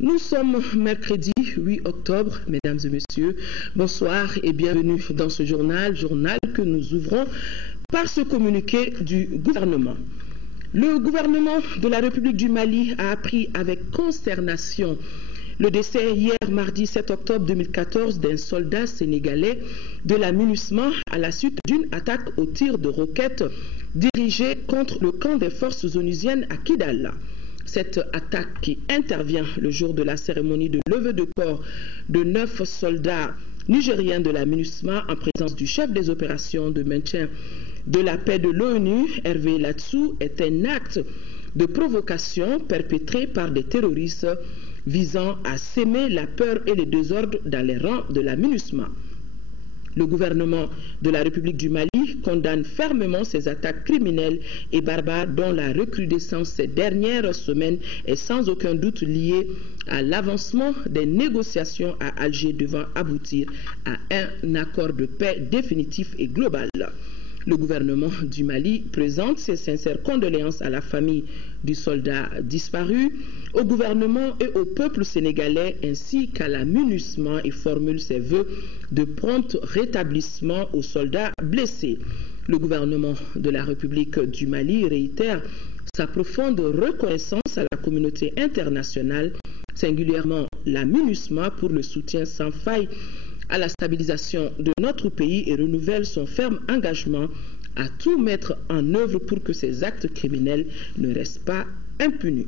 Nous sommes mercredi 8 octobre, mesdames et messieurs. Bonsoir et bienvenue dans ce journal que nous ouvrons par ce communiqué du gouvernement. Le gouvernement de la République du Mali a appris avec consternation le décès hier mardi 7 octobre 2014 d'un soldat sénégalais de la MINUSMA à la suite d'une attaque au tir de roquettes dirigée contre le camp des forces onusiennes à Kidal. Cette attaque qui intervient le jour de la cérémonie de levée de corps de 9 soldats nigériens de la MINUSMA en présence du chef des opérations de maintien de la paix de l'ONU, Hervé Latsou, est un acte de provocation perpétré par des terroristes visant à s'aimer la peur et les désordres dans les rangs de la MINUSMA. Le gouvernement de la République du Mali condamne fermement ces attaques criminelles et barbares dont la recrudescence ces dernières semaines est sans aucun doute liée à l'avancement des négociations à Alger devant aboutir à un accord de paix définitif et global. Le gouvernement du Mali présente ses sincères condoléances à la famille du soldat disparu, au gouvernement et au peuple sénégalais ainsi qu'à la MINUSMA et formule ses vœux de prompt rétablissement aux soldats blessés. Le gouvernement de la République du Mali réitère sa profonde reconnaissance à la communauté internationale, singulièrement la MINUSMA, pour le soutien sans faille à la stabilisation de notre pays et renouvelle son ferme engagement à tout mettre en œuvre pour que ces actes criminels ne restent pas impunis.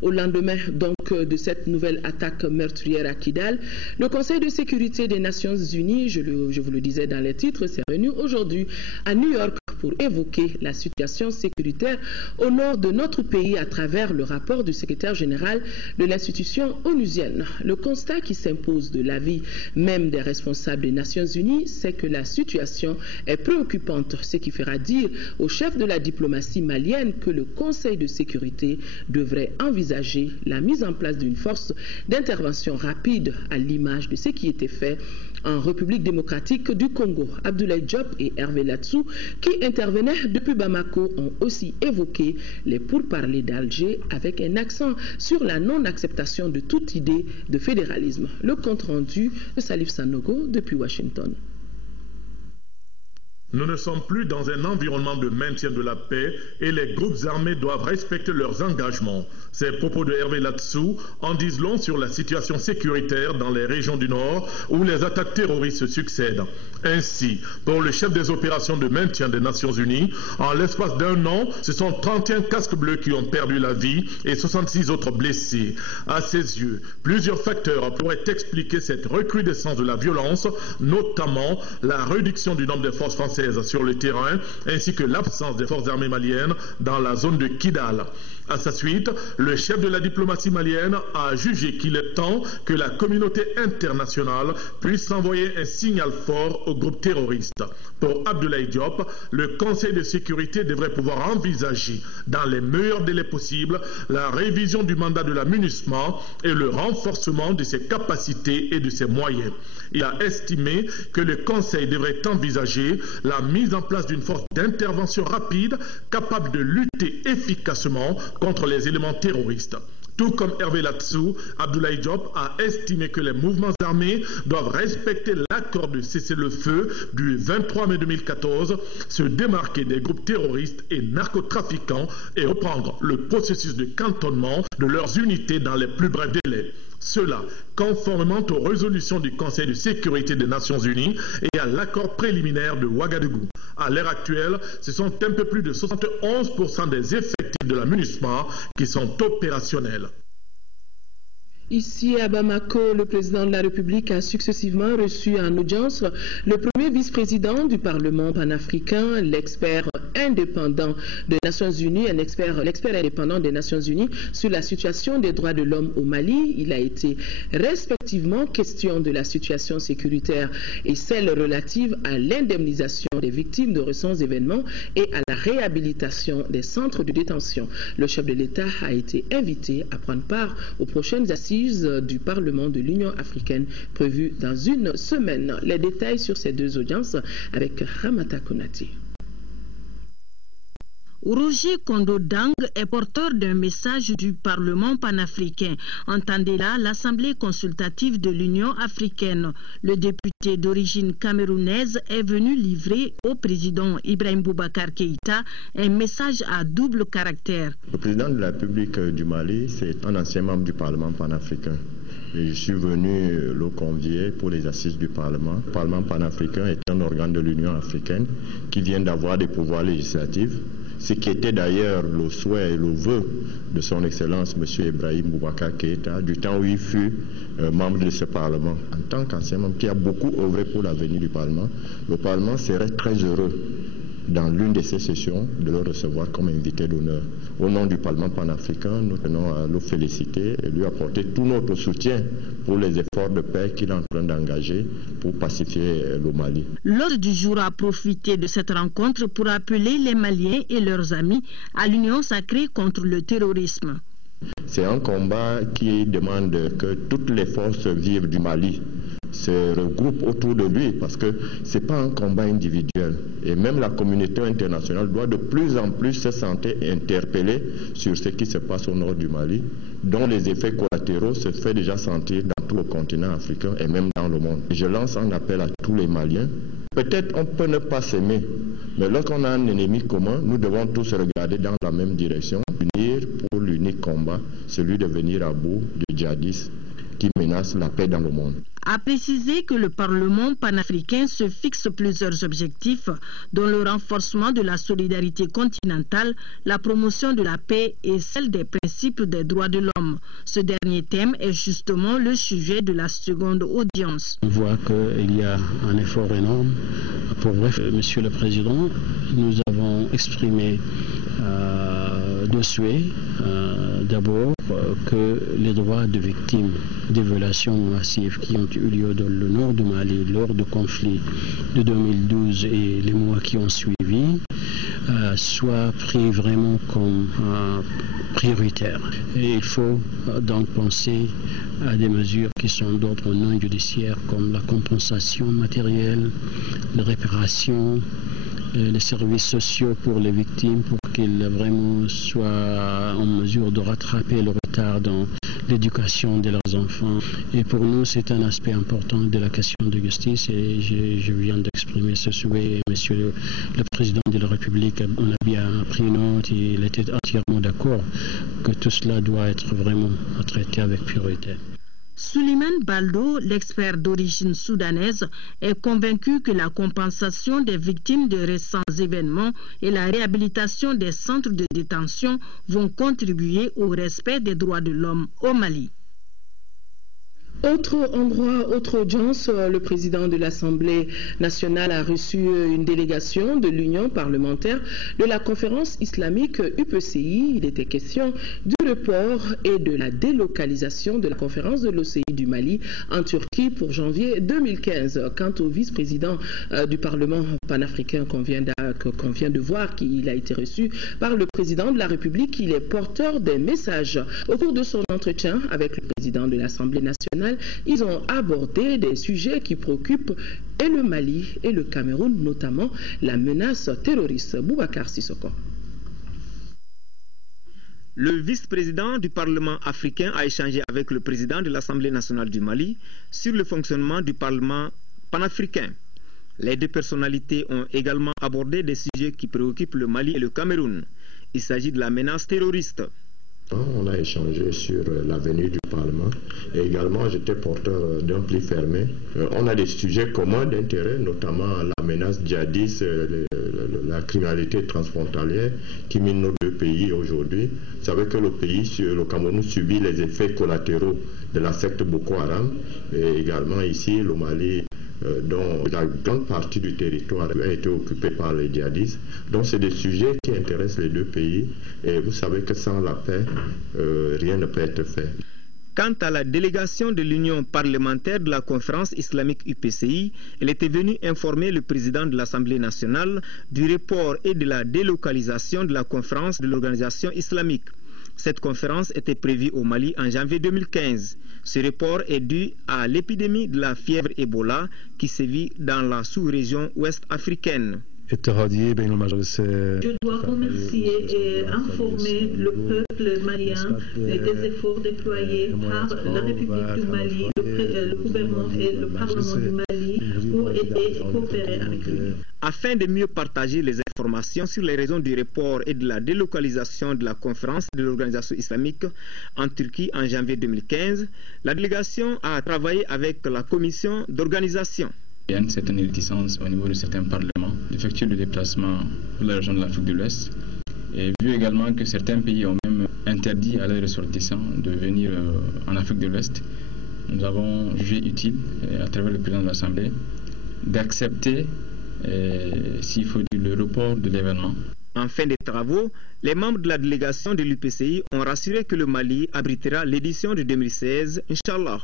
Au lendemain donc de cette nouvelle attaque meurtrière à Kidal, le Conseil de sécurité des Nations Unies, je vous le disais dans les titres, s'est réuni aujourd'hui à New York pour évoquer la situation sécuritaire au nord de notre pays à travers le rapport du secrétaire général de l'institution onusienne. Le constat qui s'impose de l'avis même des responsables des Nations Unies, c'est que la situation est préoccupante, ce qui fera dire au chef de la diplomatie malienne que le Conseil de sécurité devrait envisager la mise en place d'une force d'intervention rapide à l'image de ce qui était fait en République démocratique du Congo. Abdoulaye Diop et Hervé Latsou, qui intervenaient depuis Bamako, ont aussi évoqué les pourparlers d'Alger avec un accent sur la non-acceptation de toute idée de fédéralisme. Le compte rendu de Salif Sanogo depuis Washington. Nous ne sommes plus dans un environnement de maintien de la paix et les groupes armés doivent respecter leurs engagements. Ces propos de Hervé Latsou en disent long sur la situation sécuritaire dans les régions du Nord où les attaques terroristes se succèdent. Ainsi, pour le chef des opérations de maintien des Nations Unies, en l'espace d'un an, ce sont 31 casques bleus qui ont perdu la vie et 66 autres blessés. À ses yeux, plusieurs facteurs pourraient expliquer cette recrudescence de la violence, notamment la réduction du nombre de forces françaises sur le terrain, ainsi que l'absence des forces armées maliennes dans la zone de Kidal. À sa suite, le chef de la diplomatie malienne a jugé qu'il est temps que la communauté internationale puisse envoyer un signal fort aux groupes terroristes. Pour Abdoulaye Diop, le Conseil de sécurité devrait pouvoir envisager, dans les meilleurs délais possibles, la révision du mandat de la MINUSMA et le renforcement de ses capacités et de ses moyens. Il a estimé que le Conseil devrait envisager la mise en place d'une force d'intervention rapide capable de lutter efficacement contre les éléments terroristes. Tout comme Hervé Latsou, Abdoulaye Diop a estimé que les mouvements armés doivent respecter l'accord de cessez-le-feu du 23 mai 2014, se démarquer des groupes terroristes et narcotrafiquants et reprendre le processus de cantonnement de leurs unités dans les plus brefs délais. Cela, conformément aux résolutions du Conseil de sécurité des Nations Unies et à l'accord préliminaire de Ouagadougou. À l'heure actuelle, ce sont un peu plus de 71% des effectifs de la MINUSMA qui sont opérationnels. Ici à Bamako, le président de la République a successivement reçu en audience le premier vice-président du Parlement panafricain, l'expert indépendant des Nations Unies, l'expert indépendant des Nations Unies sur la situation des droits de l'homme au Mali. Il a été respectivement question de la situation sécuritaire et celle relative à l'indemnisation des victimes de récents événements et à la réhabilitation des centres de détention. Le chef de l'État a été invité à prendre part aux prochaines assises du Parlement de l'Union africaine prévues dans une semaine. Les détails sur ces deux audiences avec Ramata Konati. Roger Kondo Dang est porteur d'un message du Parlement panafricain. Entendez là l'Assemblée consultative de l'Union africaine. Le député d'origine camerounaise est venu livrer au président Ibrahim Boubacar Keïta un message à double caractère. Le président de la République du Mali, c'est un ancien membre du Parlement panafricain. Et je suis venu le convier pour les assises du Parlement. Le Parlement panafricain est un organe de l'Union africaine qui vient d'avoir des pouvoirs législatifs. Ce qui était d'ailleurs le souhait et le vœu de son Excellence M. Ibrahim Boubacar Keïta du temps où il fut membre de ce Parlement. En tant qu'ancien membre qui a beaucoup œuvré pour l'avenir du Parlement, le Parlement serait très heureux dans l'une de ces sessions de le recevoir comme invité d'honneur. Au nom du Parlement panafricain, nous tenons à le féliciter et lui apporter tout notre soutien pour les efforts de paix qu'il est en train d'engager pour pacifier le Mali. L'ordre du jour a profité de cette rencontre pour appeler les Maliens et leurs amis à l'union sacrée contre le terrorisme. C'est un combat qui demande que toutes les forces vives du Mali se regroupent autour de lui parce que ce n'est pas un combat individuel. Et même la communauté internationale doit de plus en plus se sentir interpellée sur ce qui se passe au nord du Mali, dont les effets collatéraux se font déjà sentir dans tout le continent africain et même dans le monde. Je lance un appel à tous les Maliens. Peut-être on peut ne pas s'aimer, mais lorsqu'on a un ennemi commun, nous devons tous regarder dans la même direction, unir pour l'unique combat, celui de venir à bout du djihadisme qui menace la paix dans le monde. A précisé que le Parlement panafricain se fixe plusieurs objectifs, dont le renforcement de la solidarité continentale, la promotion de la paix et celle des principes des droits de l'homme. Ce dernier thème est justement le sujet de la seconde audience. On voit qu'il y a un effort énorme. Pour vrai, Monsieur le Président, nous avons exprimé deux souhaits. D'abord, que les droits de victimes des violations massives qui ont eu lieu dans le nord du Mali lors du conflit de 2012 et les mois qui ont suivi soient pris vraiment comme prioritaires. Et il faut donc penser à des mesures qui sont d'ordre non judiciaire comme la compensation matérielle, la réparation, les services sociaux pour les victimes pour qu'ils vraiment soient en mesure de rattraper le retard dans l'éducation de leurs enfants. Et pour nous, c'est un aspect important de la question de justice et je viens d'exprimer ce souhait. Monsieur le Président de la République en a bien pris note et il était entièrement d'accord que tout cela doit être vraiment traité avec priorité. Souleymane Baldo, l'expert d'origine soudanaise, est convaincu que la compensation des victimes de récents événements et la réhabilitation des centres de détention vont contribuer au respect des droits de l'homme au Mali. Autre endroit, autre audience, le président de l'Assemblée nationale a reçu une délégation de l'Union parlementaire de la conférence islamique UPCI. Il était question du report et de la délocalisation de la conférence de l'OCI du Mali en Turquie pour janvier 2015. Quant au vice-président du Parlement panafricain qu'on vient de voir, qu'il a été reçu par le président de la République, il est porteur des messages. Au cours de son entretien avec le président de l'Assemblée nationale, ils ont abordé des sujets qui préoccupent et le Mali et le Cameroun, notamment la menace terroriste. Boubacar Sissoko. Le vice-président du Parlement africain a échangé avec le président de l'Assemblée nationale du Mali sur le fonctionnement du Parlement panafricain. Les deux personnalités ont également abordé des sujets qui préoccupent le Mali et le Cameroun. Il s'agit de la menace terroriste. On a échangé sur l'avenir du Parlement et également j'étais porteur d'un pli fermé. On a des sujets communs d'intérêt, notamment la menace djihadiste, la criminalité transfrontalière qui mine nos deux pays aujourd'hui. Vous savez que le Cameroun subit les effets collatéraux de la secte Boko Haram et également ici le Mali dont la grande partie du territoire a été occupée par les djihadistes. Donc c'est des sujets qui intéressent les deux pays et vous savez que sans la paix, rien ne peut être fait. Quant à la délégation de l'Union parlementaire de la conférence islamique UPCI, elle était venue informer le président de l'Assemblée nationale du report et de la délocalisation de la conférence de l'organisation islamique. Cette conférence était prévue au Mali en janvier 2015. Ce report est dû à l'épidémie de la fièvre Ebola qui sévit dans la sous-région ouest africaine. Je dois remercier et informer le peuple malien des efforts déployés par la République du Mali, le gouvernement et le Parlement du Mali pour aider et coopérer avec lui. Afin de mieux partager les informations sur les raisons du report et de la délocalisation de la conférence de l'organisation islamique en Turquie en janvier 2015, la délégation a travaillé avec la commission d'organisation. Il y a une certaine réticence au niveau de certains parlements d'effectuer le déplacement pour la région de l'Afrique de l'Ouest. Et vu également que certains pays ont même interdit à leurs ressortissants de venir en Afrique de l'Ouest, nous avons jugé utile, à travers le président de l'Assemblée, d'accepter, s'il faut dire, le report de l'événement. En fin des travaux, les membres de la délégation de l'UPCI ont rassuré que le Mali abritera l'édition de 2016, Inch'Allah.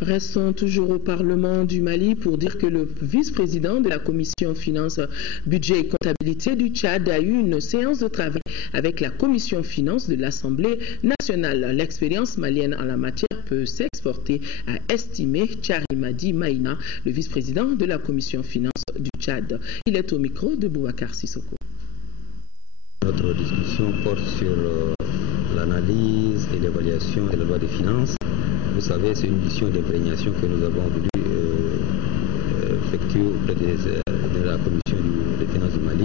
Restons toujours au Parlement du Mali pour dire que le vice-président de la Commission Finances, Budget et Comptabilité du Tchad a eu une séance de travail avec la Commission Finances de l'Assemblée nationale. L'expérience malienne en la matière peut s'exporter, a estimé Tcharimadi Maïna, le vice-président de la Commission Finances du Tchad. Il est au micro de Boubacar Sissoko. Notre discussion porte sur l'analyse et l'évaluation de la loi des finances. Vous savez, c'est une mission d'imprégnation que nous avons voulu effectuer auprès de la Commission des finances du Mali.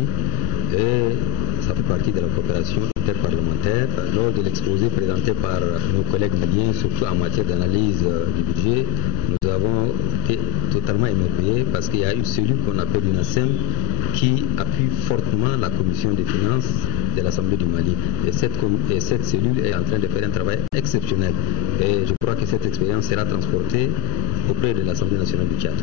Et ça fait partie de la coopération interparlementaire. Lors de l'exposé présenté par nos collègues maliens, surtout en matière d'analyse du budget, nous avons été totalement émerveillés parce qu'il y a une cellule qu'on appelle l'UNASEM qui appuie fortement la Commission des finances de l'Assemblée du Mali. Et cette cellule est en train de faire un travail exceptionnel. Et je crois que cette expérience sera transportée auprès de l'Assemblée nationale du Tchad.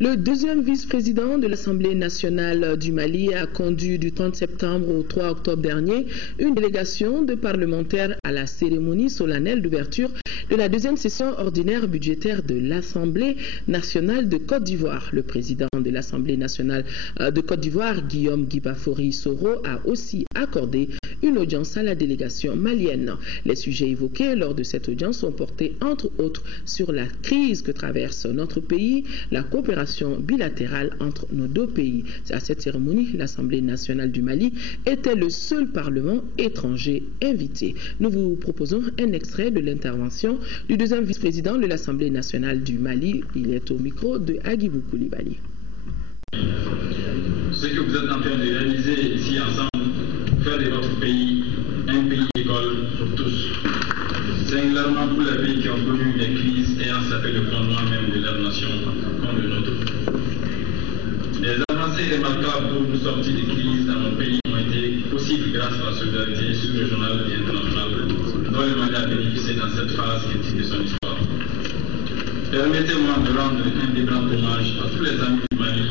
Le deuxième vice-président de l'Assemblée nationale du Mali a conduit du 30 septembre au 3 octobre dernier une délégation de parlementaires à la cérémonie solennelle d'ouverture de la deuxième session ordinaire budgétaire de l'Assemblée nationale de Côte d'Ivoire. Le président de l'Assemblée nationale de Côte d'Ivoire, Guillaume Guibafori Soro, a aussi accordé une audience à la délégation malienne. Les sujets évoqués lors de cette audience ont porté entre autres sur la crise que traverse notre pays, la coopération bilatérale entre nos deux pays. À cette cérémonie, l'Assemblée nationale du Mali était le seul parlement étranger invité. Nous vous proposons un extrait de l'intervention du deuxième vice-président de l'Assemblée nationale du Mali. Il est au micro de Agibou Koulibaly. Ce que vous êtes en train de réaliser ici ensemble, faire de votre pays un pays école pour tous. Singulièrement pour les pays qui ont connu des crises ayant sapé le fondement même de leur nation comme le nôtre. Les avancées remarquables pour nous sortir des crises dans nos pays ont été possibles grâce à la solidarité sous-régionale et internationale dont le Mali a bénéficié dans cette phase critique de son histoire. Permettez-moi de rendre un vibrant hommage à tous les amis du Mali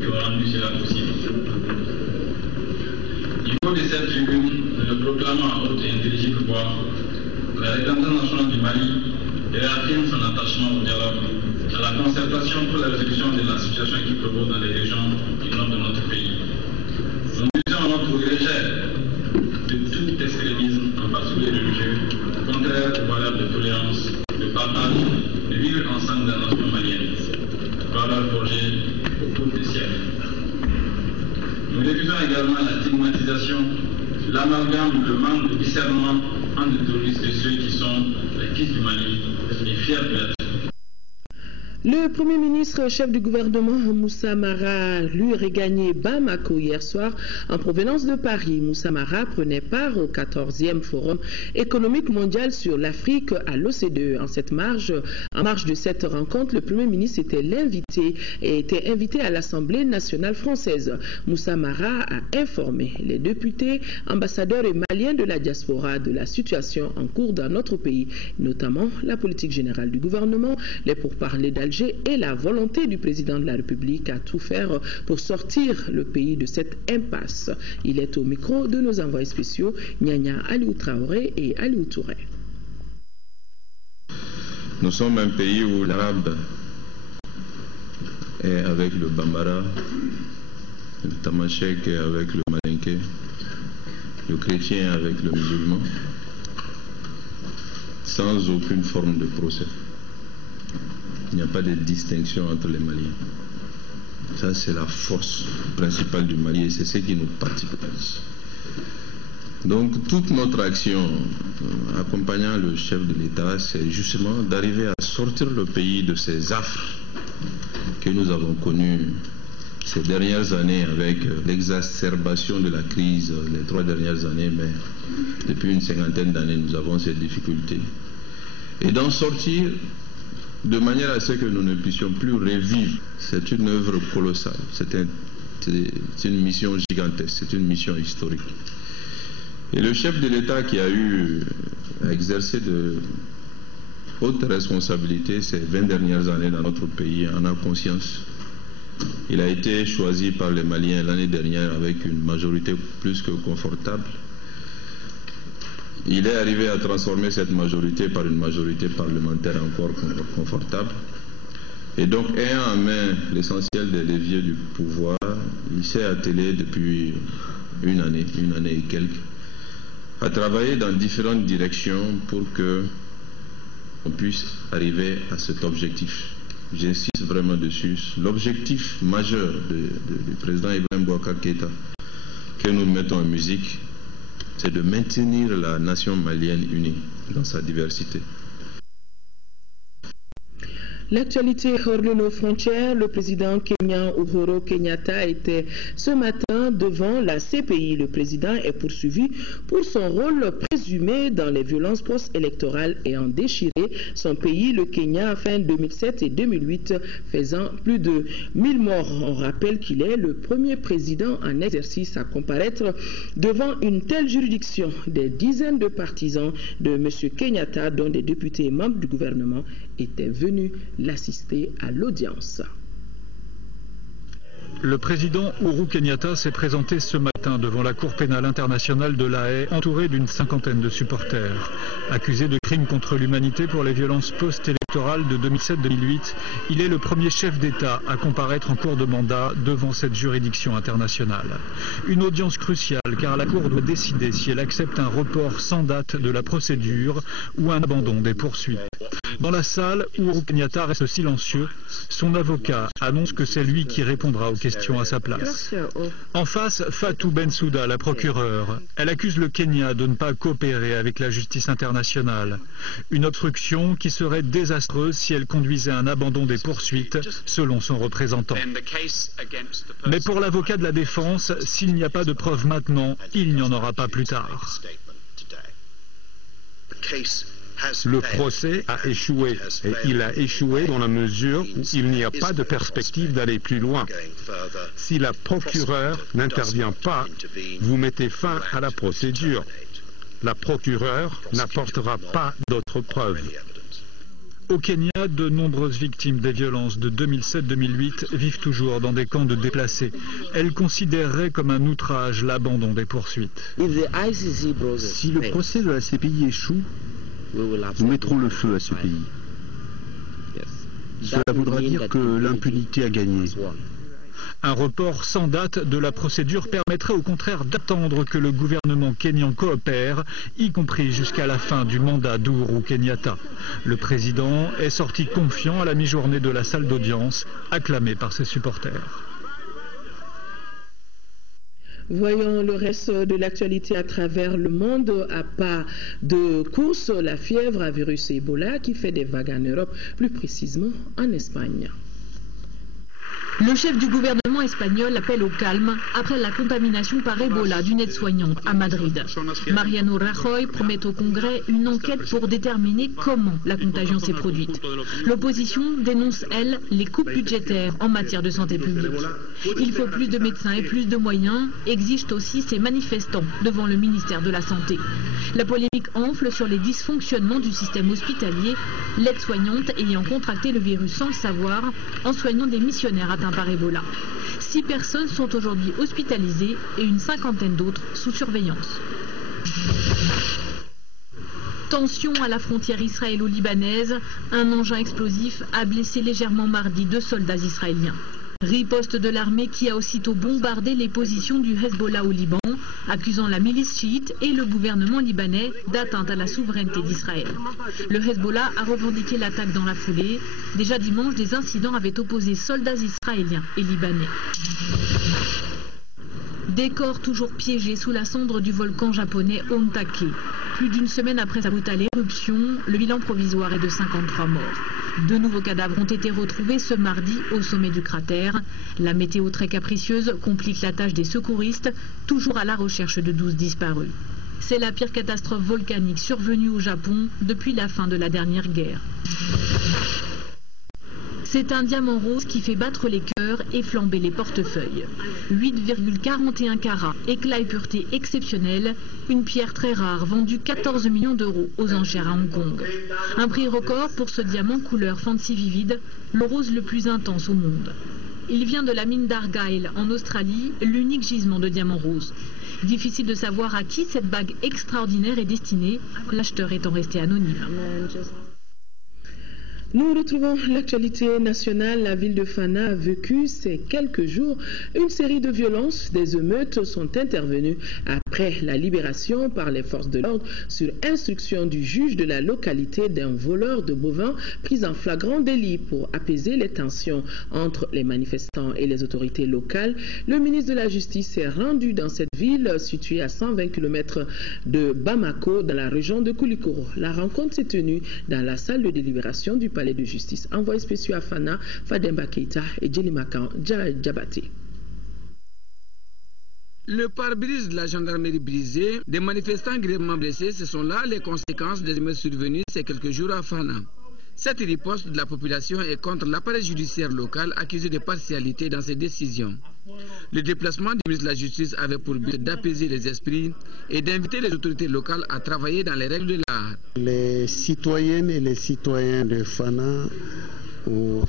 qui ont rendu cela possible. Du haut de cette tribune, nous le proclamons à haute et intelligible voix. La représentation nationale du Mali réaffirme son attachement au dialogue, à la concertation pour la résolution de la situation qui prévaut dans les régions du nord de notre pays. Nous disons notre rejet de tout extrémisme, en particulier religieux, contraire aux valeurs de tolérance, de partage, de vivre ensemble dans la nation malienne, valeurs forgées au cours des siècles. Nous refusons également la stigmatisation, l'amalgame, le manque de discernement entre les terroristes et ceux qui sont les fils du Mali et fiers de l'être. Le Premier ministre, chef du gouvernement, Moussa Mara, lui regagné Bamako hier soir en provenance de Paris. Moussa Mara prenait part au 14e Forum économique mondial sur l'Afrique à l'OCDE. En marge de cette rencontre, le Premier ministre était invité à l'Assemblée nationale française. Moussa Mara a informé les députés, ambassadeurs et maliens de la diaspora de la situation en cours dans notre pays, notamment la politique générale du gouvernement, les pourparlers d'Alger et la volonté du président de la République à tout faire pour sortir le pays de cette impasse. Il est au micro de nos envoyés spéciaux, Nyanya Aliou Traoré et Aliou Touré. Nous sommes un pays où l'arabe est avec le bambara, le tamashek est avec le malinké, le chrétien avec le musulman, sans aucune forme de procès. Il n'y a pas de distinction entre les Maliens. Ça, c'est la force principale du Mali et c'est ce qui nous particularise. Donc, toute notre action accompagnant le chef de l'État, c'est justement d'arriver à sortir le pays de ces affres que nous avons connues ces dernières années avec l'exacerbation de la crise les 3 dernières années, mais depuis une 50aine d'années, nous avons ces difficultés. Et d'en sortir de manière à ce que nous ne puissions plus revivre. C'est une œuvre colossale, c'est une mission gigantesque, c'est une mission historique. Et le chef de l'État qui a eu à exercer de hautes responsabilités ces 20 dernières années dans notre pays en a conscience. Il a été choisi par les Maliens l'année dernière avec une majorité plus que confortable. Il est arrivé à transformer cette majorité par une majorité parlementaire encore confortable. Et donc, ayant en main l'essentiel des leviers du pouvoir, il s'est attelé depuis une année et quelques, à travailler dans différentes directions pour qu'on puisse arriver à cet objectif. J'insiste vraiment dessus. L'objectif majeur du président Ibrahim Boubacar Keïta que nous mettons en musique, c'est de maintenir la nation malienne unie dans sa diversité. L'actualité hors de nos frontières, le président kenyan Uhuru Kenyatta était ce matin devant la CPI. Le président est poursuivi pour son rôle présumé dans les violences post-électorales ayant déchiré son pays, le Kenya, fin 2007 et 2008, faisant plus de 1000 morts. On rappelle qu'il est le premier président en exercice à comparaître devant une telle juridiction. Des dizaines de partisans de M. Kenyatta, dont des députés et membres du gouvernement, étaient venus l'assister à l'audience. Le président Uhuru Kenyatta s'est présenté ce matin devant la Cour pénale internationale de La Haye, entouré d'une 50aine de supporters. Accusé de crimes contre l'humanité pour les violences post-électorales de 2007-2008, il est le premier chef d'État à comparaître en cours de mandat devant cette juridiction internationale. Une audience cruciale car la Cour doit décider si elle accepte un report sans date de la procédure ou un abandon des poursuites. Dans la salle, Uhuru Kenyatta reste silencieux. Son avocat annonce que c'est lui qui répondra aux questions à sa place. En face, Fatou Bensouda, la procureure. Elle accuse le Kenya de ne pas coopérer avec la justice internationale. Une obstruction qui serait désastreuse si elle conduisait à un abandon des poursuites, selon son représentant. Mais pour l'avocat de la défense, s'il n'y a pas de preuves maintenant, il n'y en aura pas plus tard. Le procès a échoué et il a échoué dans la mesure où il n'y a pas de perspective d'aller plus loin. Si la procureure n'intervient pas, vous mettez fin à la procédure. La procureure n'apportera pas d'autres preuves. Au Kenya, de nombreuses victimes des violences de 2007-2008 vivent toujours dans des camps de déplacés. Elles considéreraient comme un outrage l'abandon des poursuites. Si le procès de la CPI échoue, nous mettrons le feu à ce pays. Cela voudra dire que l'impunité a gagné. Un report sans date de la procédure permettrait au contraire d'attendre que le gouvernement kényan coopère, y compris jusqu'à la fin du mandat d'Uhuru Kenyatta. Le président est sorti confiant à la mi-journée de la salle d'audience, acclamé par ses supporters. Voyons le reste de l'actualité à travers le monde. À pas de course, la fièvre à virus Ebola qui fait des vagues en Europe, plus précisément en Espagne. Le chef du gouvernement espagnol appelle au calme après la contamination par Ebola d'une aide-soignante à Madrid. Mariano Rajoy promet au Congrès une enquête pour déterminer comment la contagion s'est produite. L'opposition dénonce, elle, les coupes budgétaires en matière de santé publique. Il faut plus de médecins et plus de moyens, exigent aussi ces manifestants devant le ministère de la Santé. La polémique enfle sur les dysfonctionnements du système hospitalier, l'aide-soignante ayant contracté le virus sans le savoir en soignant des missionnaires atteints par Ebola. 6 personnes sont aujourd'hui hospitalisées et une 50aine d'autres sous surveillance. Tension à la frontière israélo-libanaise. Un engin explosif a blessé légèrement mardi 2 soldats israéliens. Riposte de l'armée qui a aussitôt bombardé les positions du Hezbollah au Liban, accusant la milice chiite et le gouvernement libanais d'atteinte à la souveraineté d'Israël. Le Hezbollah a revendiqué l'attaque dans la foulée. Déjà dimanche, des incidents avaient opposé soldats israéliens et libanais. Des corps toujours piégés sous la cendre du volcan japonais Ontake. Plus d'une semaine après sa brutale éruption, le bilan provisoire est de 53 morts. 2 nouveaux cadavres ont été retrouvés ce mardi au sommet du cratère. La météo très capricieuse complique la tâche des secouristes, toujours à la recherche de 12 disparus. C'est la pire catastrophe volcanique survenue au Japon depuis la fin de la dernière guerre. C'est un diamant rose qui fait battre les cœurs et flamber les portefeuilles. 8,41 carats, éclat et pureté exceptionnelle, une pierre très rare vendue 14 millions d'euros aux enchères à Hong Kong. Un prix record pour ce diamant couleur fancy vivide, le rose le plus intense au monde. Il vient de la mine d'Argyle en Australie, l'unique gisement de diamant rose. Difficile de savoir à qui cette bague extraordinaire est destinée, l'acheteur étant resté anonyme. Nous retrouvons l'actualité nationale. La ville de Fana a vécu ces quelques jours une série de violences. Des émeutes sont intervenues après la libération par les forces de l'ordre sur instruction du juge de la localité d'un voleur de bovins pris en flagrant délit. Pour apaiser les tensions entre les manifestants et les autorités locales, le ministre de la Justice s'est rendu dans cette ville située à 120 km de Bamako dans la région de Koulikoro. La rencontre s'est tenue dans la salle de délibération du palais de justice. Envoyé spécial à Fana, Fademba Keita et Djelimakan Djabate. Le pare-brise de la gendarmerie brisé, des manifestants grièvement blessés, ce sont là les conséquences des émeutes survenues ces quelques jours à Fana. Cette riposte de la population est contre l'appareil judiciaire local accusé de partialité dans ses décisions. Le déplacement du ministre de la Justice avait pour but d'apaiser les esprits et d'inviter les autorités locales à travailler dans les règles de l'art. Les citoyennes et les citoyens de Fana ont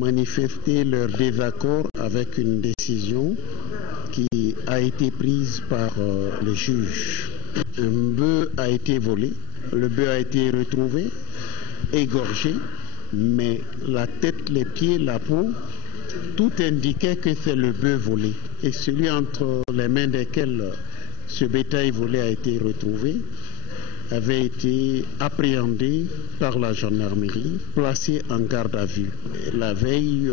manifesté leur désaccord avec une décision qui a été prise par le juge. Un bœuf a été volé, le bœuf a été retrouvé, égorgé, mais la tête, les pieds, la peau, tout indiquait que c'est le bœuf volé. Et celui entre les mains desquels ce bétail volé a été retrouvé avait été appréhendé par la gendarmerie, placé en garde à vue. La veille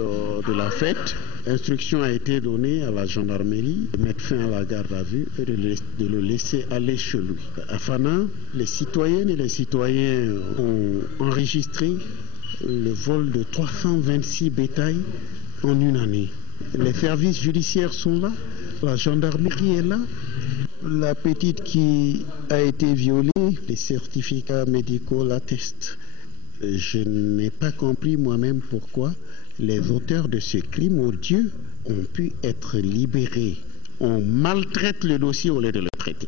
de la fête, instruction a été donnée à la gendarmerie de mettre fin à la garde à vue et de le laisser aller chez lui. À Fana, les citoyennes et les citoyens ont enregistré le vol de 326 bétails en une année. Les services judiciaires sont là, la gendarmerie est là. La petite qui a été violée, les certificats médicaux l'attestent. Je n'ai pas compris moi-même pourquoi les auteurs de ce crime odieux ont pu être libérés. On maltraite le dossier au lieu de le traiter.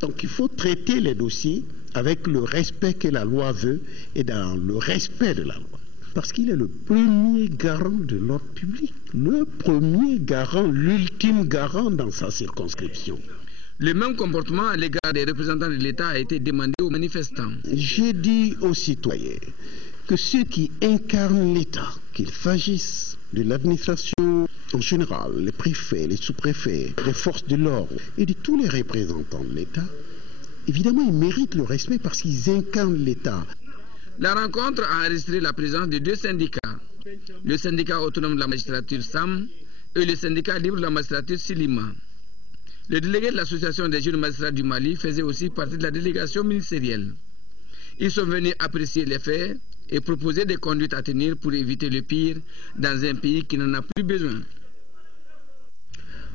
Donc il faut traiter les dossiers avec le respect que la loi veut et dans le respect de la loi. Parce qu'il est le premier garant de l'ordre public, le premier garant, l'ultime garant dans sa circonscription. Le même comportement à l'égard des représentants de l'État a été demandé aux manifestants. J'ai dit aux citoyens que ceux qui incarnent l'État, qu'il s'agisse de l'administration en général, les préfets, les sous-préfets, les forces de l'ordre et de tous les représentants de l'État, évidemment ils méritent le respect parce qu'ils incarnent l'État. La rencontre a enregistré la présence de 2 syndicats, le syndicat autonome de la magistrature SAM et le syndicat libre de la magistrature Silima. Le délégué de l'association des jeunes magistrats du Mali faisait aussi partie de la délégation ministérielle. Ils sont venus apprécier les faits et proposer des conduites à tenir pour éviter le pire dans un pays qui n'en a plus besoin.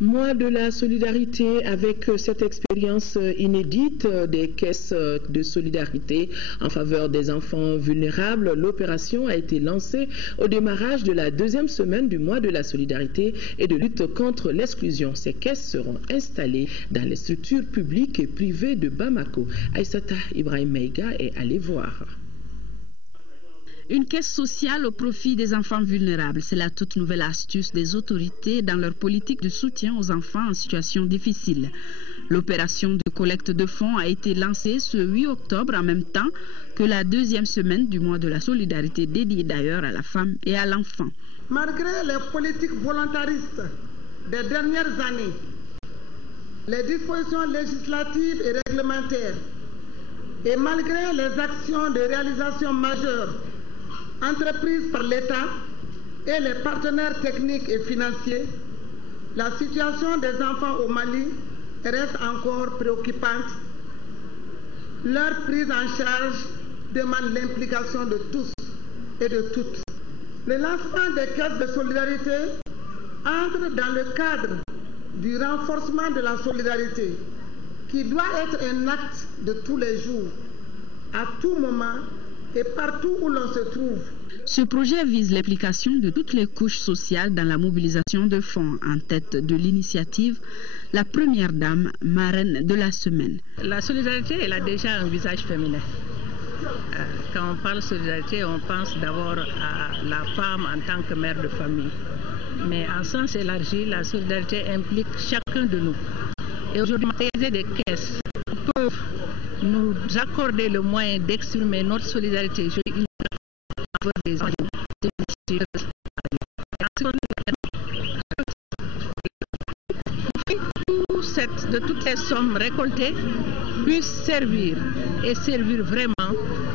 Mois de la solidarité avec cette expérience inédite des caisses de solidarité en faveur des enfants vulnérables. L'opération a été lancée au démarrage de la 2e semaine du mois de la solidarité et de lutte contre l'exclusion. Ces caisses seront installées dans les structures publiques et privées de Bamako. Aïssata Ibrahim Meiga est allé voir. Une caisse sociale au profit des enfants vulnérables, c'est la toute nouvelle astuce des autorités dans leur politique de soutien aux enfants en situation difficile. L'opération de collecte de fonds a été lancée ce 8 octobre en même temps que la 2e semaine du mois de la solidarité dédiée d'ailleurs à la femme et à l'enfant. Malgré les politiques volontaristes des dernières années, les dispositions législatives et réglementaires, et malgré les actions de réalisation majeures entreprises par l'État et les partenaires techniques et financiers, la situation des enfants au Mali reste encore préoccupante. Leur prise en charge demande l'implication de tous et de toutes. Le lancement des caisses de solidarité entre dans le cadre du renforcement de la solidarité, qui doit être un acte de tous les jours, à tout moment et partout où l'on se trouve. Ce projet vise l'implication de toutes les couches sociales dans la mobilisation de fonds. En tête de l'initiative, la première dame, marraine de la semaine. La solidarité, elle a déjà un visage féminin. Quand on parle de solidarité, on pense d'abord à la femme en tant que mère de famille. Mais en sens élargi, la solidarité implique chacun de nous. Et aujourd'hui, des caisses peuvent nous accorder le moyen d'exprimer notre solidarité. De toutes les sommes récoltées puissent servir et servir vraiment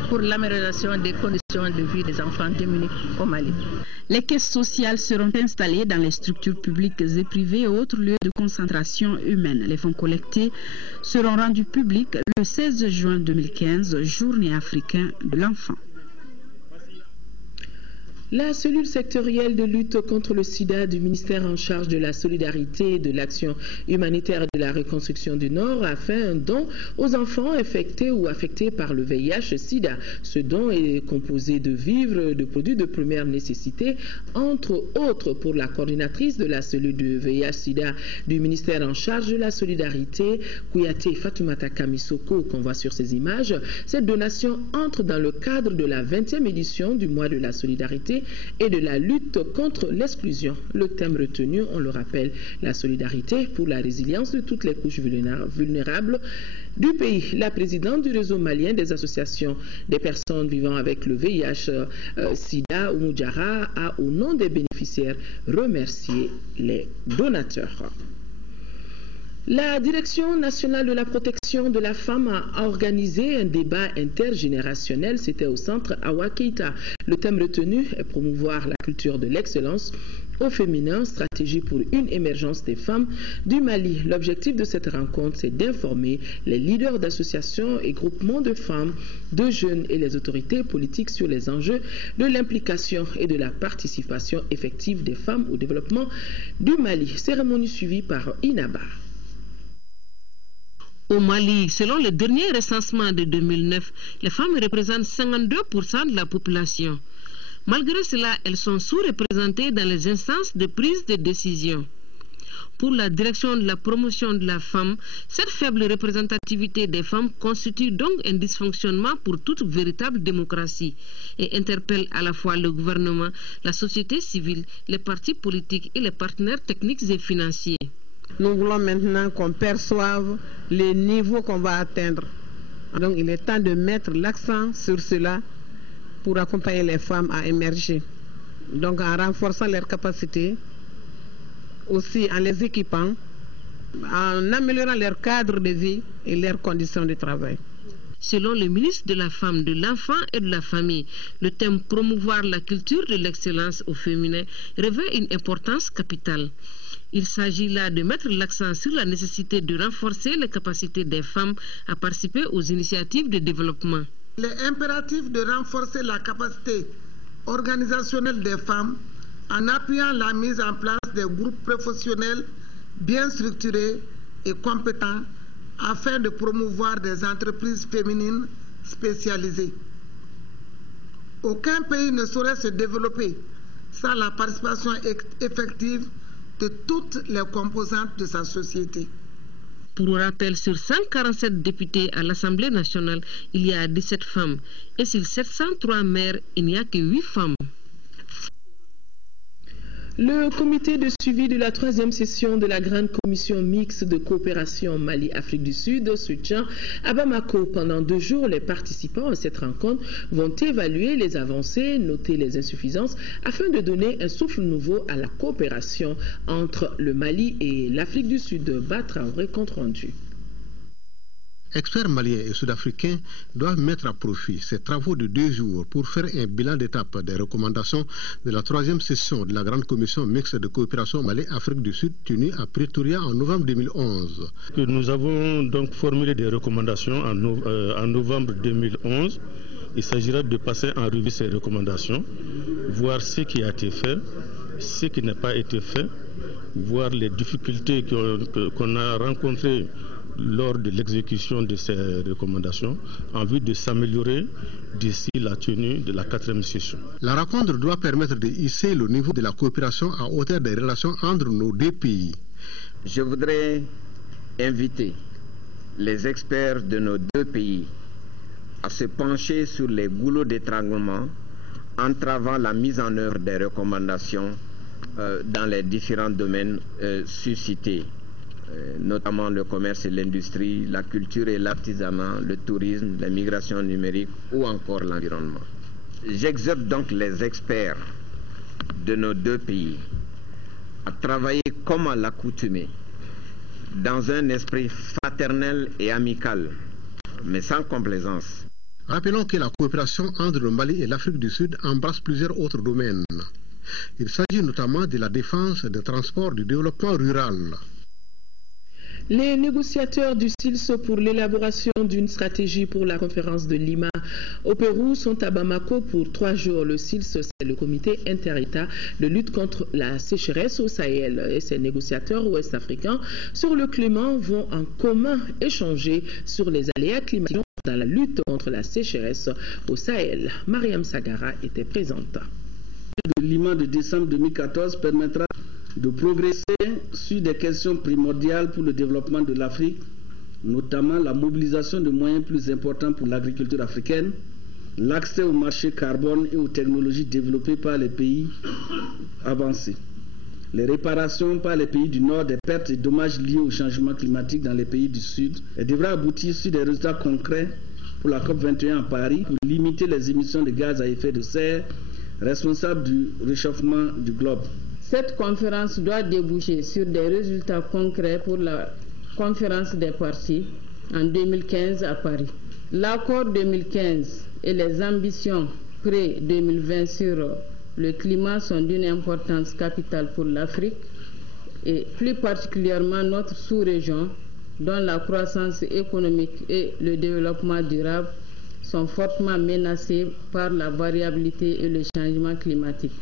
pour l'amélioration des conditions de vie des enfants démunis au Mali. Les caisses sociales seront installées dans les structures publiques et privées et autres lieux de concentration humaine. Les fonds collectés seront rendus publics le 16 juin 2015, journée africaine de l'enfant. La cellule sectorielle de lutte contre le sida du ministère en charge de la solidarité et de l'action humanitaire et de la reconstruction du Nord a fait un don aux enfants infectés ou affectés par le VIH-Sida. Ce don est composé de vivres, de produits de première nécessité, entre autres. Pour la coordinatrice de la cellule de VIH-Sida du ministère en charge de la solidarité, Kouyaté Fatoumata Kamisoko, qu'on voit sur ces images, cette donation entre dans le cadre de la 20e édition du mois de la solidarité et de la lutte contre l'exclusion. Le thème retenu, on le rappelle, la solidarité pour la résilience de toutes les couches vulnérables du pays. La présidente du réseau malien des associations des personnes vivant avec le VIH-Sida, Oumoudjara, a, au nom des bénéficiaires, remercié les donateurs. La Direction nationale de la protection de la femme a organisé un débat intergénérationnel. C'était au centre Awa Keita. Le thème retenu est promouvoir la culture de l'excellence au féminin, stratégie pour une émergence des femmes du Mali. L'objectif de cette rencontre, c'est d'informer les leaders d'associations et groupements de femmes, de jeunes et les autorités politiques sur les enjeux de l'implication et de la participation effective des femmes au développement du Mali. Cérémonie suivie par Inaba. Au Mali, selon le dernier recensement de 2009, les femmes représentent 52% de la population. Malgré cela, elles sont sous-représentées dans les instances de prise de décision. Pour la direction de la promotion de la femme, cette faible représentativité des femmes constitue donc un dysfonctionnement pour toute véritable démocratie et interpelle à la fois le gouvernement, la société civile, les partis politiques et les partenaires techniques et financiers. Nous voulons maintenant qu'on perçoive les niveaux qu'on va atteindre. Donc il est temps de mettre l'accent sur cela pour accompagner les femmes à émerger. Donc en renforçant leurs capacités, aussi en les équipant, en améliorant leur cadre de vie et leurs conditions de travail. Selon le ministre de la Femme, de l'Enfant et de la Famille, le thème promouvoir la culture de l'excellence au féminin revêt une importance capitale. Il s'agit là de mettre l'accent sur la nécessité de renforcer les capacités des femmes à participer aux initiatives de développement. Il est impératif de renforcer la capacité organisationnelle des femmes en appuyant la mise en place des groupes professionnels bien structurés et compétents afin de promouvoir des entreprises féminines spécialisées. Aucun pays ne saurait se développer sans la participation effective de toutes les composantes de sa société. Pour rappel, sur 147 députés à l'Assemblée nationale, il y a 17 femmes. Et sur 703 maires, il n'y a que 8 femmes. Le comité de suivi de la 3e session de la Grande Commission mixte de coopération Mali-Afrique du Sud se tient à Bamako. Pendant 2 jours, les participants à cette rencontre vont évaluer les avancées, noter les insuffisances, afin de donner un souffle nouveau à la coopération entre le Mali et l'Afrique du Sud. Traoré, compte rendu. Experts maliens et sud-africains doivent mettre à profit ces travaux de 2 jours pour faire un bilan d'étape des recommandations de la 3e session de la Grande Commission mixte de coopération Mali-Afrique du Sud tenue à Pretoria en novembre 2011. Nous avons donc formulé des recommandations en novembre 2011. Il s'agira de passer en revue ces recommandations, voir ce qui a été fait, ce qui n'a pas été fait, voir les difficultés qu'on a rencontrées lors de l'exécution de ces recommandations en vue de s'améliorer d'ici la tenue de la 4e session. La rencontre doit permettre de hisser le niveau de la coopération à hauteur des relations entre nos 2 pays. Je voudrais inviter les experts de nos 2 pays à se pencher sur les goulots d'étranglement entravant la mise en œuvre des recommandations dans les différents domaines suscités, notamment le commerce et l'industrie, la culture et l'artisanat, le tourisme, la migration numérique ou encore l'environnement. J'exhorte donc les experts de nos 2 pays à travailler comme à l'accoutumée, dans un esprit fraternel et amical, mais sans complaisance. Rappelons que la coopération entre le Mali et l'Afrique du Sud embrasse plusieurs autres domaines. Il s'agit notamment de la défense, des transports, du développement rural. Les négociateurs du SILS pour l'élaboration d'une stratégie pour la conférence de Lima au Pérou sont à Bamako pour 3 jours. Le SILS, c'est le comité inter-État de lutte contre la sécheresse au Sahel. Et ces négociateurs ouest-africains sur le climat vont en commun échanger sur les aléas climatiques dans la lutte contre la sécheresse au Sahel. Mariam Sagara était présente. Le Lima de décembre 2014 permettra de progresser sur des questions primordiales pour le développement de l'Afrique, notamment la mobilisation de moyens plus importants pour l'agriculture africaine, l'accès au marché carbone et aux technologies développées par les pays avancés, les réparations par les pays du Nord des pertes et dommages liés au changement climatique dans les pays du Sud, et devra aboutir sur des résultats concrets pour la COP21 à Paris pour limiter les émissions de gaz à effet de serre responsables du réchauffement du globe. Cette conférence doit déboucher sur des résultats concrets pour la conférence des parties en 2015 à Paris. L'accord 2015 et les ambitions pré-2020 sur le climat sont d'une importance capitale pour l'Afrique et plus particulièrement notre sous-région dont la croissance économique et le développement durable sont fortement menacés par la variabilité et le changement climatique.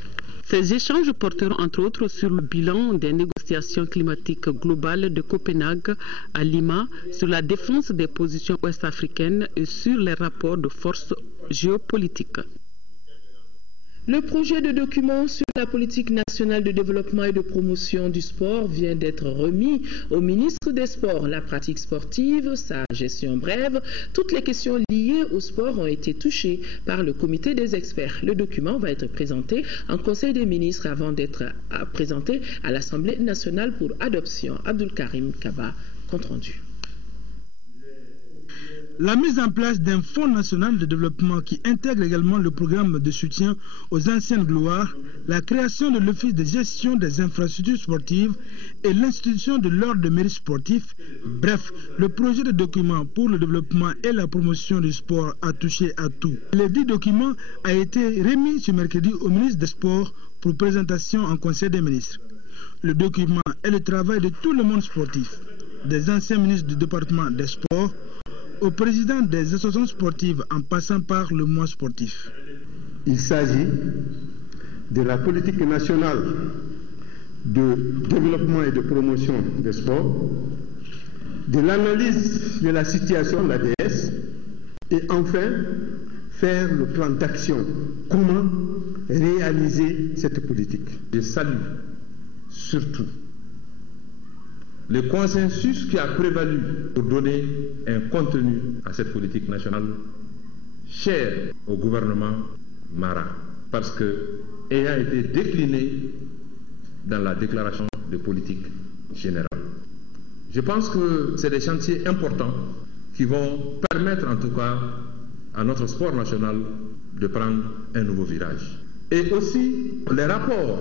Ces échanges porteront entre autres sur le bilan des négociations climatiques globales de Copenhague à Lima, sur la défense des positions ouest-africaines et sur les rapports de force géopolitiques. Le projet de document sur la politique nationale de développement et de promotion du sport vient d'être remis au ministre des Sports. La pratique sportive, sa gestion brève, toutes les questions liées au sport ont été touchées par le comité des experts. Le document va être présenté en Conseil des ministres avant d'être présenté à l'Assemblée nationale pour adoption. Abdul Karim Kaba, compte rendu. La mise en place d'un fonds national de développement qui intègre également le programme de soutien aux anciennes gloires, la création de l'office de gestion des infrastructures sportives et l'institution de l'ordre de mérite sportif. Bref, le projet de document pour le développement et la promotion du sport a touché à tout. Le dit document a été remis ce mercredi au ministre des Sports pour présentation en Conseil des ministres. Le document est le travail de tout le monde sportif, des anciens ministres du département des sports, au président des associations sportives en passant par le mois sportif. Il s'agit de la politique nationale de développement et de promotion des sports, de l'analyse de la situation de l'ADS et enfin faire le plan d'action. Comment réaliser cette politique? Je salue surtout le consensus qui a prévalu pour donner un contenu à cette politique nationale chère au gouvernement Mara, parce que ayant été décliné dans la déclaration de politique générale. Je pense que c'est des chantiers importants qui vont permettre en tout cas à notre sport national de prendre un nouveau virage. Et aussi, les rapports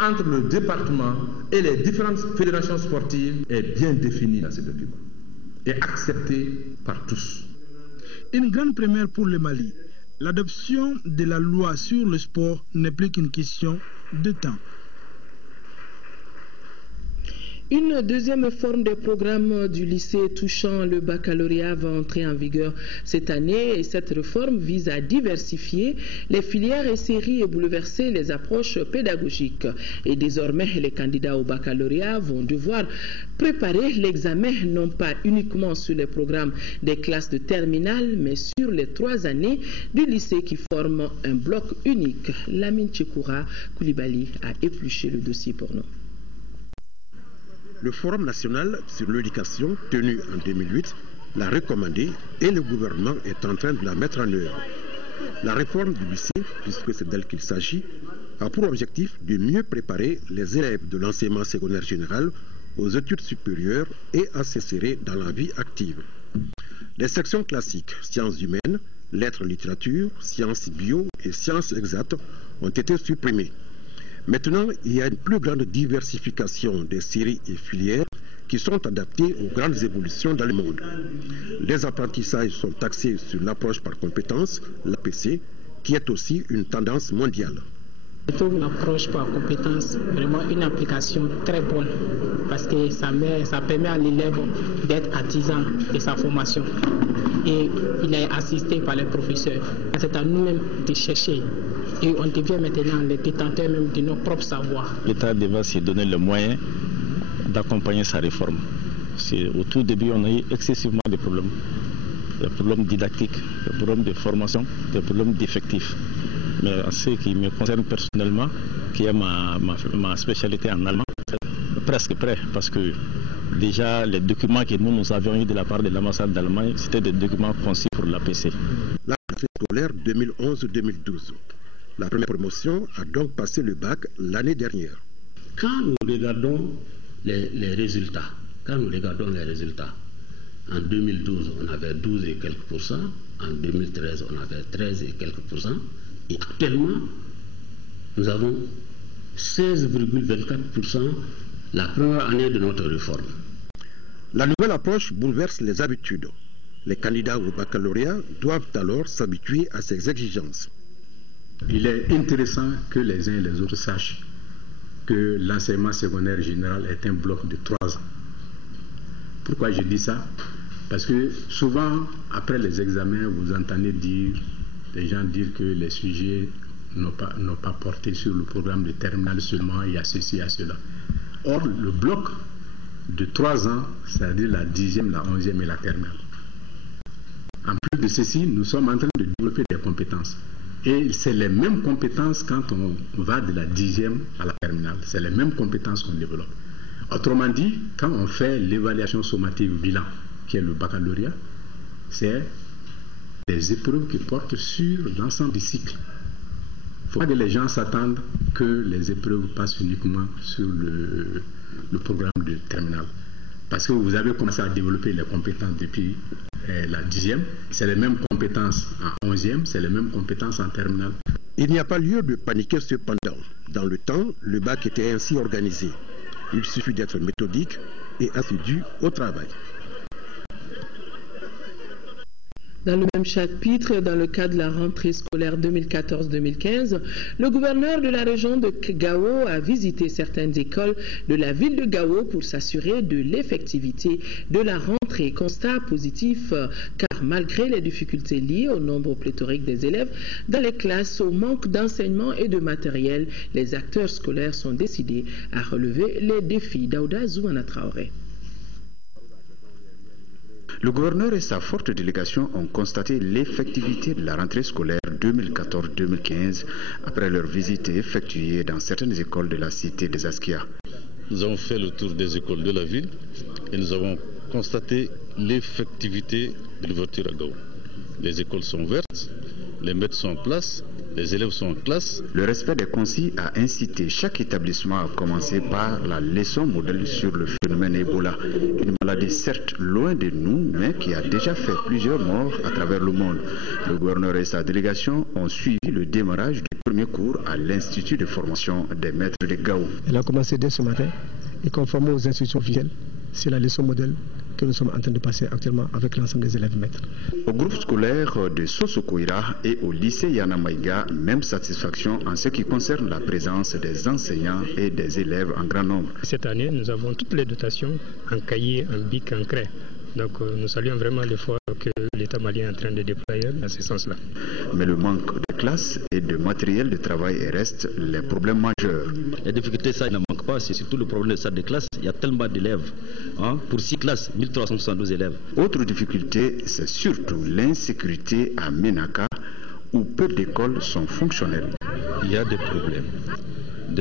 entre le département et les différentes fédérations sportives est bien défini dans ce document et accepté par tous. Une grande première pour le Mali. L'adoption de la loi sur le sport n'est plus qu'une question de temps. Une deuxième forme de programme du lycée touchant le baccalauréat va entrer en vigueur cette année et cette réforme vise à diversifier les filières et séries et bouleverser les approches pédagogiques. Et désormais, les candidats au baccalauréat vont devoir préparer l'examen non pas uniquement sur les programmes des classes de terminale, mais sur les 3 années du lycée qui forment un bloc unique. Lamine Tchekoura Koulibaly a épluché le dossier pour nous. Le Forum national sur l'éducation, tenu en 2008, l'a recommandé et le gouvernement est en train de la mettre en œuvre. La réforme du lycée, puisque c'est d'elle qu'il s'agit, a pour objectif de mieux préparer les élèves de l'enseignement secondaire général aux études supérieures et à s'insérer dans la vie active. Les sections classiques, sciences humaines, lettres, littérature, sciences bio et sciences exactes ont été supprimées. Maintenant, il y a une plus grande diversification des séries et filières qui sont adaptées aux grandes évolutions dans le monde. Les apprentissages sont axés sur l'approche par compétences, l'APC, qui est aussi une tendance mondiale. Je trouve l'approche par compétence vraiment une application très bonne parce que ça permet à l'élève d'être artisan de sa formation et il est assisté par les professeurs. C'est à nous-mêmes de chercher et on devient maintenant les détenteurs même de nos propres savoirs. L'État devrait se donner le moyen d'accompagner sa réforme. Au tout début, on a eu excessivement de problèmes. Des problèmes didactiques, des problèmes de formation, des problèmes d'effectifs. Mais en ce qui me concerne personnellement, qui est ma spécialité en allemand, c'est presque prêt parce que déjà les documents que nous avions eu de la part de l'ambassade d'Allemagne, c'était des documents conçus pour l'APC. La rentrée scolaire 2011-2012. La première promotion a donc passé le bac l'année dernière. Quand nous regardons les résultats, en 2012, on avait 12 et quelques pourcents, en 2013, on avait 13 et quelques pourcents, et actuellement, nous avons 16,24% la première année de notre réforme. La nouvelle approche bouleverse les habitudes. Les candidats au baccalauréat doivent alors s'habituer à ces exigences. Il est intéressant que les uns et les autres sachent que l'enseignement secondaire général est un bloc de 3 ans. Pourquoi je dis ça? Parce que souvent, après les examens, vous entendez des gens dire que les sujets n'ont pas porté sur le programme de terminale seulement, il y a ceci, il y a cela. Or, le bloc de 3 ans, c'est-à-dire la 10e, la 11e et la terminale. En plus de ceci, nous sommes en train de développer des compétences. Et c'est les mêmes compétences quand on va de la 10e à la terminale. C'est les mêmes compétences qu'on développe. Autrement dit, quand on fait l'évaluation sommative bilan, qui est le baccalauréat, c'est des épreuves qui portent sur l'ensemble du cycle. Il ne faut pas que les gens s'attendent que les épreuves passent uniquement sur le programme de terminale. Parce que vous avez commencé à développer les compétences depuis la 10e, c'est les mêmes compétences en 11e, c'est les mêmes compétences en terminale. Il n'y a pas lieu de paniquer cependant. Dans le temps, le bac était ainsi organisé. Il suffit d'être méthodique et assidu au travail. Dans le même chapitre, dans le cadre de la rentrée scolaire 2014-2015, le gouverneur de la région de Gao a visité certaines écoles de la ville de Gao pour s'assurer de l'effectivité de la rentrée. Constat positif, car malgré les difficultés liées au nombre pléthorique des élèves dans les classes, au manque d'enseignement et de matériel, les acteurs scolaires sont décidés à relever les défis. Daouda Zouana Traoré. Le gouverneur et sa forte délégation ont constaté l'effectivité de la rentrée scolaire 2014-2015 après leur visite effectuée dans certaines écoles de la cité des Askia. Nous avons fait le tour des écoles de la ville et nous avons constaté l'effectivité de l'ouverture à Gao. Les écoles sont vertes, les maîtres sont en place, les élèves sont en classe. Le respect des consignes a incité chaque établissement à commencer par la leçon modèle sur le phénomène Ebola. Une maladie certes loin de nous, mais qui a déjà fait plusieurs morts à travers le monde. Le gouverneur et sa délégation ont suivi le démarrage du premier cours à l'Institut de formation des maîtres de Gao. Elle a commencé dès ce matin et conformément aux institutions officielles, c'est la leçon modèle que nous sommes en train de passer actuellement avec l'ensemble des élèves maîtres. Au groupe scolaire de Sosokoira et au lycée Yanamaïga, même satisfaction en ce qui concerne la présence des enseignants et des élèves en grand nombre. Cette année, nous avons toutes les dotations en cahier, en bic, en craie. Donc nous saluons vraiment l'effort que l'État malien est en train de déployer dans ce sens-là. Mais le manque de classes et de matériel de travail restent les problèmes majeurs. Les difficultés, ça, il ne manque pas. C'est surtout le problème de salle de classe. Il y a tellement d'élèves. Pour 6 classes, 1372 élèves. Autre difficulté, c'est surtout l'insécurité à Ménaka, où peu d'écoles sont fonctionnelles. Il y a des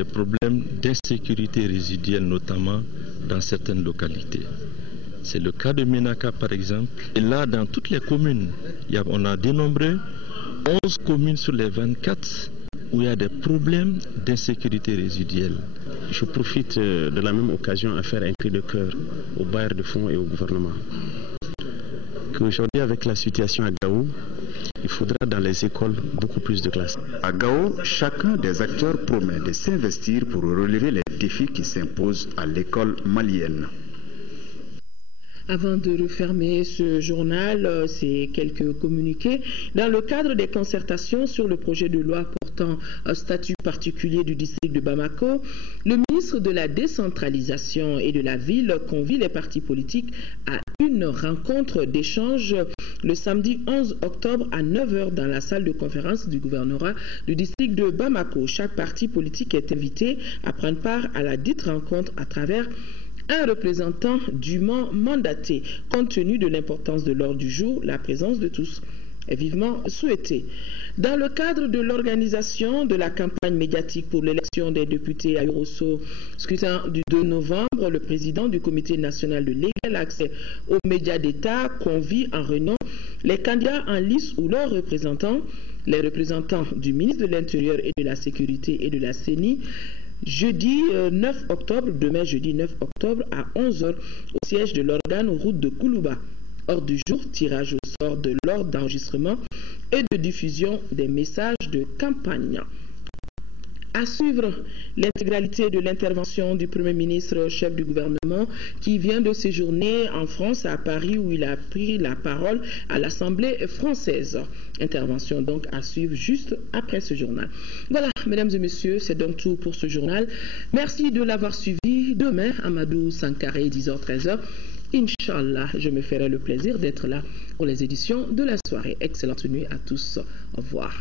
problèmes d'insécurité résiduelle, notamment dans certaines localités. C'est le cas de Ménaka par exemple. Et là, dans toutes les communes, on a dénombré 11 communes sur les 24 où il y a des problèmes d'insécurité résiduelle. Je profite de la même occasion à faire un cri de cœur aux bailleurs de fonds et au gouvernement. Qu'aujourd'hui, avec la situation à Gao, il faudra dans les écoles beaucoup plus de classes. À Gao, chacun des acteurs promet de s'investir pour relever les défis qui s'imposent à l'école malienne. Avant de refermer ce journal, c'est quelques communiqués. Dans le cadre des concertations sur le projet de loi portant un statut particulier du district de Bamako, le ministre de la décentralisation et de la ville convie les partis politiques à une rencontre d'échange le samedi 11 octobre à 9h dans la salle de conférence du gouvernorat du district de Bamako. Chaque parti politique est invité à prendre part à la dite rencontre à travers un représentant dûment mandaté. Compte tenu de l'importance de l'ordre du jour, la présence de tous est vivement souhaitée. Dans le cadre de l'organisation de la campagne médiatique pour l'élection des députés à Yorosso, scrutin du 2 novembre, le président du Comité national de l'égal accès aux médias d'État convie en réunion les candidats en lice ou leurs représentants, les représentants du ministre de l'Intérieur et de la Sécurité et de la CENI, jeudi 9 octobre, demain jeudi 9 octobre à 11h au siège de l'organe route de Koulouba. Ordre du jour, tirage au sort de l'ordre d'enregistrement et de diffusion des messages de campagne. À suivre l'intégralité de l'intervention du Premier ministre, chef du gouvernement, qui vient de séjourner en France, à Paris, où il a pris la parole à l'Assemblée française. Intervention donc à suivre juste après ce journal. Voilà, mesdames et messieurs, c'est donc tout pour ce journal. Merci de l'avoir suivi. Demain, Amadou Sankaré, 10h-13h. Inch'Allah, je me ferai le plaisir d'être là pour les éditions de la soirée. Excellente nuit à tous. Au revoir.